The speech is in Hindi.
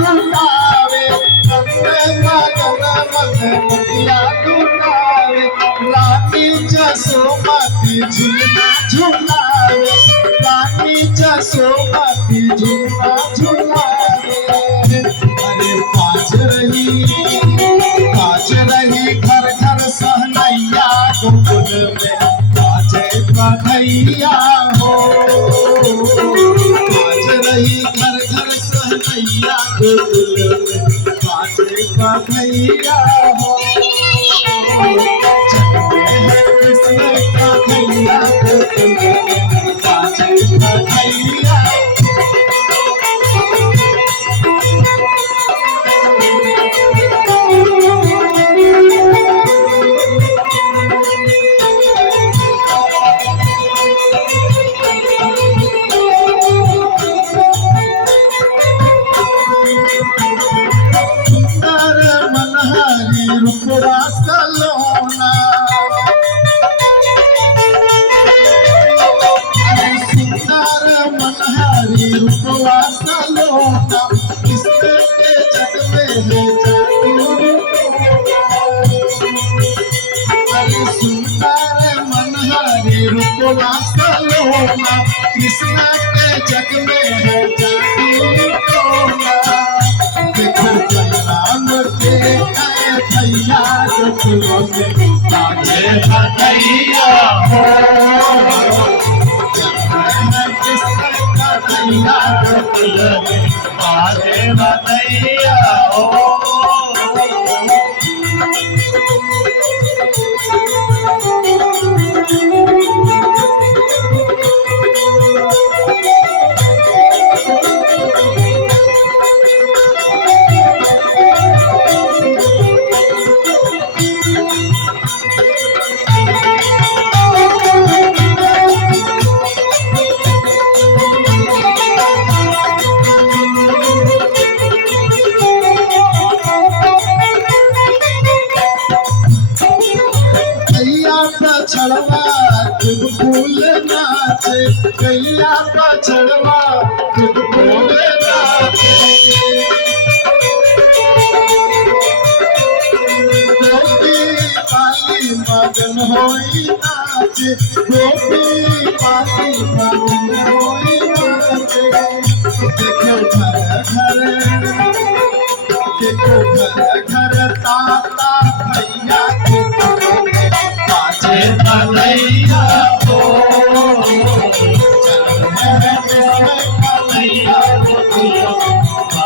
लुटावे मोतिया लुटावे रानी जसोमती झूला झुलावे रानी जसोमती झूला झुलावे अरे पाँच रही घर घर सहनैया गोकुल में बाजे बधैया हो पाँच रही घर घर सहनैया गोकुल में बाजे बधैया हो चलते हैं कृष्ण का भैया गोकुल में बाजे बधैया रूपवा सलोना अरे सुंदर मनहरी रूपवा सलोना किसके जग में है जादू अरे सुंदर मनहरी रूपवा सलोना कृष्ण के जग में है जादू देखो राम के भैया गोकुलों में बाजे बधैया हो कृष्ण का भैया गोकुलों में बाजे बधैया हो छड़वा तुम फूल नाचे गैया छड़वा तुम फूल नाचे गोपी पाली मगन होई नाचे गोपी पाली मगन होई नाचे देखो घर घर ताता भैया के बाजे बधैया हो चल कृष्ण का भैया गोकुलों में